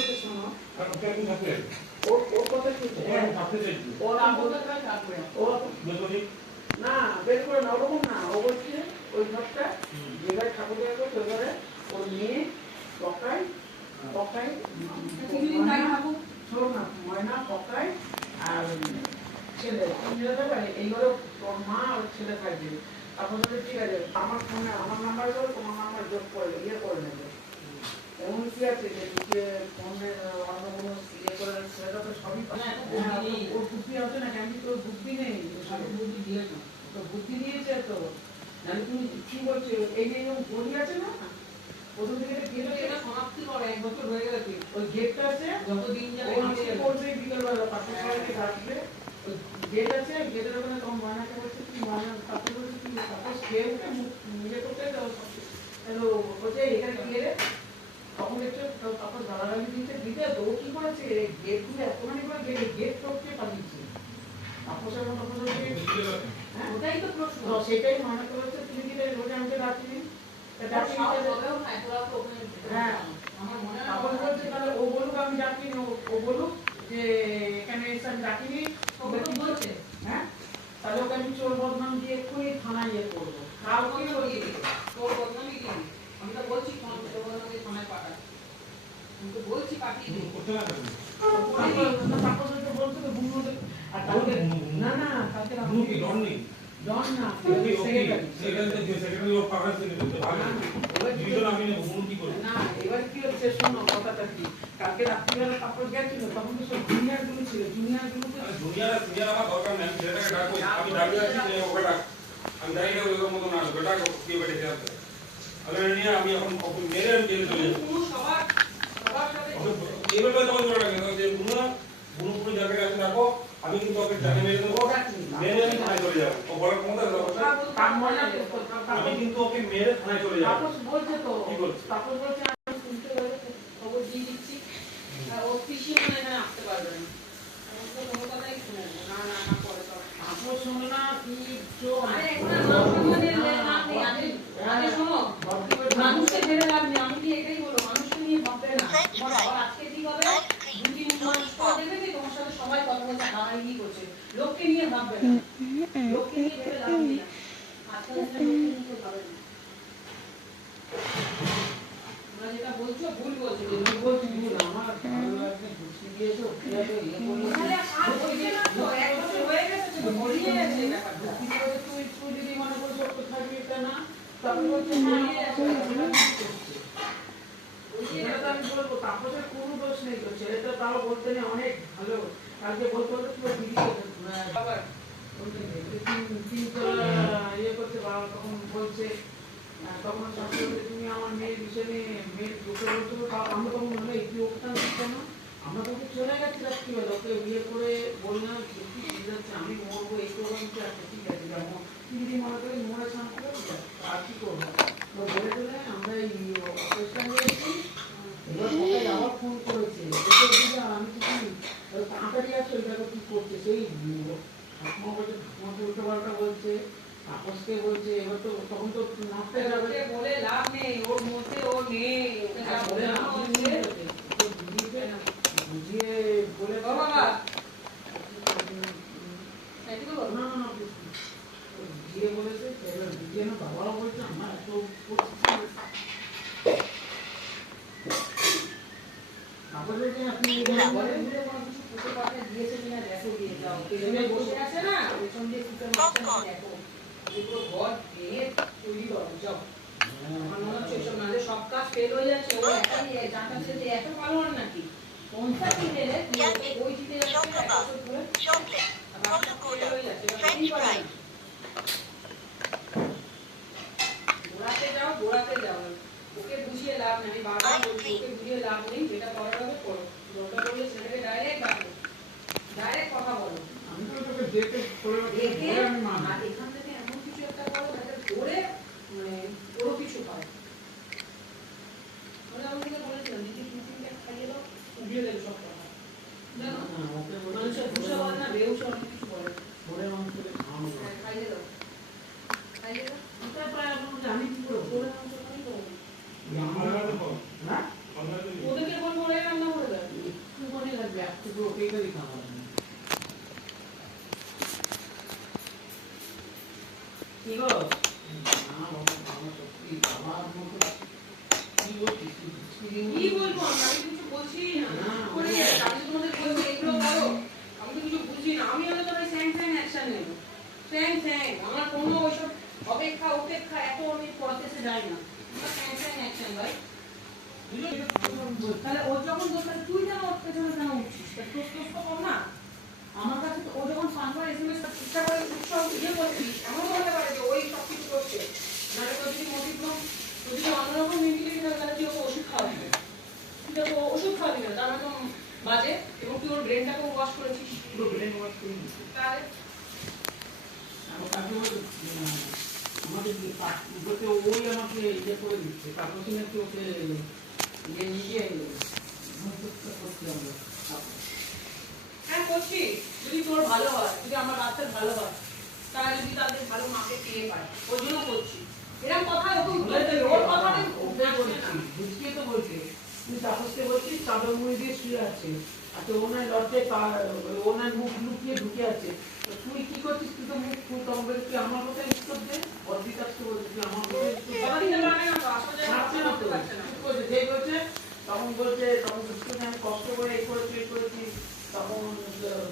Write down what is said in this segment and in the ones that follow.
বলছে শোনো, ওর কথা কি ওর না বের করে না, ওরকম না। ও বলছে ওই ঘরটা যেখানে ঠাকুর দেখো ওই ঘরে ওর মেয়ে পকায় পকায় শোনো না, ময়না পকায় আর ছেলে এই ঘরে তোর মা আর ছেলে থাকবে। তারপর ঠিক আছে আমার ফোনে আমার নাম্বার করে তোমার নাম্বার যোগ করে ইয়ে করে নেবে। এমন কি আছে যে ফোনে অন্য কোনো ইয়ে করে সেটা তো সবই ওর বুদ্ধি আছে না, কেন তোর বুদ্ধি নেই, বুদ্ধি দিয়েছো তো, বুদ্ধি দিয়েছে তো জানি তুমি কি বলছো। এই যে গলি আছে না প্রথম থেকে গেটটা সমাপ্তি করে 1 বছর হয়ে গেছে, ওই গেটটা আছে যতদিন যাবে করবে বিকেলবেলা 5টা থেকে আসবে। ওই গেট আছে, গেটের ওখানে তোমার মানাকে বলছে কি মানা তারপরে বলছে কি তারপর খেয়ে উঠে নিজে করতে যাও হ্যালো বলছে এখানে কি রে তখন দেখছো তারপর গালাগালি দিতে দিতে তো কি করেছে গেট গুলো এতখানি করে গেট টপকে পালিয়েছে। তাপস এবং তাপস ওটাই তো প্রশ্ন, সেটাই মনে করেছে তুমি কি রোজ আমাকে ডাকিনি হ্যাঁ আমার মনে হয় বলছে তাহলে ও বলুক আমি ডাকিনি, ও বলুক যে এখানে এসে আমি ডাকিনি বলছে হ্যাঁ, তাহলে ওকে আমি চোর বদনাম দিয়ে এক্ষুনি থানায় ইয়ে করবো। কাউকে তোর বদনামই দিবি, আমি তো বলছি চোর বদনাম দিয়ে থানায় পাঠাই, আমি তো বলছি পাঠিয়ে দিই করতে না না না কালকে জন না সেক্রেটারি ও পাড়ার সেক্রেটারি ভালো দুইজন আমি নেব কোন কি করে না। এবার কি হচ্ছে শোনো কথাটা কি, কালকে রাত্রিবেলা তারপর গেছিল তখন তো সব জুনিয়র গুলো ছিল, জুনিয়র আমার দরকার নেই, সেটাকে ডাকবো আমি ডাকিয়ে আছি ওকে ডাক আমি জানি না ওর মতো না বেটা কি বেটে আছে আমি নিয়ে আমি এখন মেরে আমি জেলে চলে যাব সবার সাথে এইভাবে তোমার বলা লাগে যে পুরো জায়গায় আছে রাখো, আমি কিন্তু ওকে জানি মেরে দেবো মেরে আমি থানায় চলে যাবো ও বলার ক্ষমতা আমি কিন্তু ওকে মেরে থানায় চলে যাবো। তাপস বলছে তো কি বলছে, তাপস বলছে আমি শুনতে পারে খবর দিয়ে দিচ্ছি ও পিসি মনে এখানে আসতে পারবে না, আমি তো কোনো কথাই শুনবো না না না করে তো তাপস শোনো না কি চো আরে এখন নাম সম্মানের নাম নেই আগে শোনো মানুষকে ছেড়ে লাভ নেই, আমি কি এটাই বলবো মানুষকে নিয়ে ভাববে না তোমার আবার আজকে কি হবে দুই তিন মাস পর দেখবে যে তোমার সাথে সবাই কথা বলছে হারাই করছে, লোককে নিয়ে ভাববে না, লোককে নিয়ে ভেবে লাভ নেই আজকাল লোককে নিয়ে ভাবে না। তোমরা যেটা বলছো ভুল বলছো, যে ভুল ভুল আমার ভালো লাগছে খুশি দিয়েছো কিভাবে ইয়ে করলো তাহলে আর বলছে না তো 1 বছর হয়ে গেছে তো বলিয়ে গেছে ব্যাপারটা কি করে তুই যদি মনে করছো তো থাকবি এটা না তারপর বলছে বলিয়ে গেছে এটা আমি বলবো তাপসের কোনো দোষ নেই তো, ছেলেটা তাও বলতে নেই অনেক ভালো, কালকে বলতে বলতে পুরো দিদি বাবা ইয়ে করতে বাবা তখন বলছে তখন শাশুড়ি তুমি আমার মেয়ের বিষয়ে মেয়ের দুটো বলছো আমরা তখন মনে হয় কি ওখান দিচ্ছে না আমরা তখন চলে গেছি রাত্রিবেলা ওকে বিয়ে করে বললাম সত্যি ঠিক যাচ্ছে আমি মরবো এই করবো আছে ঠিক আছে যাবো দিদি মনে করি মরে স্নান করে আর কি করবো বলে বলে আমরা এই অপরেশন নিয়েছি। এবার ওকে আবার ফোন করেছে আমি তো তাড়াতাড়ি আসো এটাকে কি করছে সেই ঠাকুমা বলছে ঠাকুমাকে উল্টো পাল্টা বলছে তাপসকে বলছে এবার তো তখন তো নাচতে যাবে বলে লাভ নেই ওর মধ্যে ও নেই বলে বুঝিয়ে বলে বাবা না না না বুঝিয়ে বলেছে বুঝিয়ে না বাবাও বলছে আমার এত আপনি বলেন যে কোনো কিছু পুজো পাঠে দিয়েছে কিনা দেখো দিয়ে যাও পেছনে বসে আছে না পেছন দিয়ে সুতরাং দেখো এগুলো ঘর দিয়ে তৈরি করো যাও আমার মনে হচ্ছে এসব নাহলে সব কাজ ফেল হয়ে যাচ্ছে ও একাই জানটা সে এত ভালো হয় নাকি কোনটা কি দিলে ওই চিঠি ঘোরাতে যাও ঘোরাতে যাও ওকে বুঝিয়ে লাভ নেই, আমি বারবার বলছি ওকে বুঝিয়ে লাভ নেই, যেটা করার হবে করো, দরকার পড়লে ছেলেকে ডাইরেক্ট কথা বলো। আমি তো তোকে দেখে আর এখান থেকে এমন কিছু একটা করো যাতে ধরে মানে পুরো কিছু পায়। আমি তোকে বলেছিলাম দিদি টিফিনটা খাইয়ে দাও উঠিয়ে দেবে সব কথা জানো মানুষের ভূষা বলে না বেউস অনেক কিছু বলে ধরে মানুষকে খাওয়ানো খাইয়ে দাও ওটা প্রায় আমি কি করবো ধরে মানুষ আমি করবো ওদেরকে বলবো ওরাই রান্না করে দেয় তৈরি খাওয়া কি গো কি বলবো আমি কিছু বলছি না করে আমি তোমাদের বলবো এগুলো করো আমি তো কিছু বুঝি না আমি হলে তোমার স্যাং স্যাং অ্যাকশন নেব স্যাং স্যাং আমার কোনো ওইসব অপেক্ষা উপেক্ষা এত আমি প্রসেসে যাই না আমার স্যাং স্যাং অ্যাকশন ভাই তাহলে ও যখন দোকান তুই যেন ওর পেছনে কেন উঠছিস তোর তো কম না আমার কাছে তো ও যখন ফানবার এসএমএস ইচ্ছা করে উৎসব ইয়ে করছিস এমন হতে পারে যে ওই সব কিছু করছে নাহলে তোর যদি মোটিভ যদি অন্যরকম মেন্টালিটি থাকে তাহলে তুই ওকে ওষুধ খাওয়াবি না তুই তো ওষুধ খাওয়াবি না তার মানে বাজে এবং তুই ওর ব্রেনটাকে ওয়াশ করেছিস পুরো ব্রেন ওয়াশ করে দিচ্ছে তাহলে আমাদের ওই আমাকে ইয়ে করে দিচ্ছে কাগজ নাকি ওকে ইয়ে নিয়ে করতে হবে হ্যাঁ করছি যদি তোর ভালো হয় যদি আমার বাচ্চার ভালো হয় তারা যদি তাদের ভালো মাকে পেয়ে পায় ওই জন্য করছি এরকম কথা ওকে উত্তর দেবে ওর কথাটা বুঝিয়ে তো বলছে তুই তাপসকে বলছিস চাদর মুড়ি দিয়ে শুয়ে আছে আর তো ওনার লজ্জায় ওনার মুখ লুকিয়ে ঢুকে আছে তুই কি করছিস তুই তো মুখ খুব তখন বলে তুই আমার কথা উত্তর দে বদ্রি কাজকে বলছিস তুই আমার তখন বলছে তখন আমি কষ্ট করে এই করেছি তখন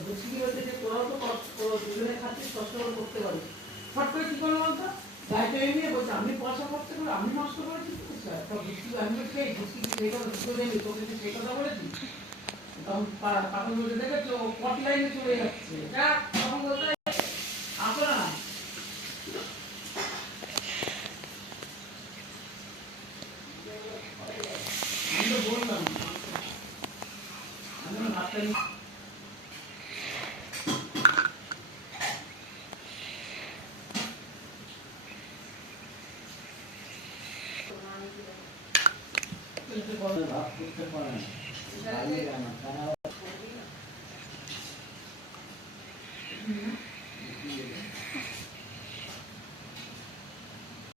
বুঝি কি হচ্ছে যে তোরাও তো কষ্ট দুজনে খাচ্ছিস কষ্ট করে করতে পারিস ফট করে কি করলো বলতো গাড়িটা নিয়ে বলছে আমি পয়সা খরচা করে আমি নষ্ট করেছি আমি বলছি এই বুঝি কি সেই কথা দুটো দেয়নি তোকে কি সেই কথা বলেছি তখন পাখন বলতে দেখেছো কট লাইনে চলে যাচ্ছে তখন বলতে আসো না আমি তো বললাম আমি ভাবতে ভাব করতে পারে না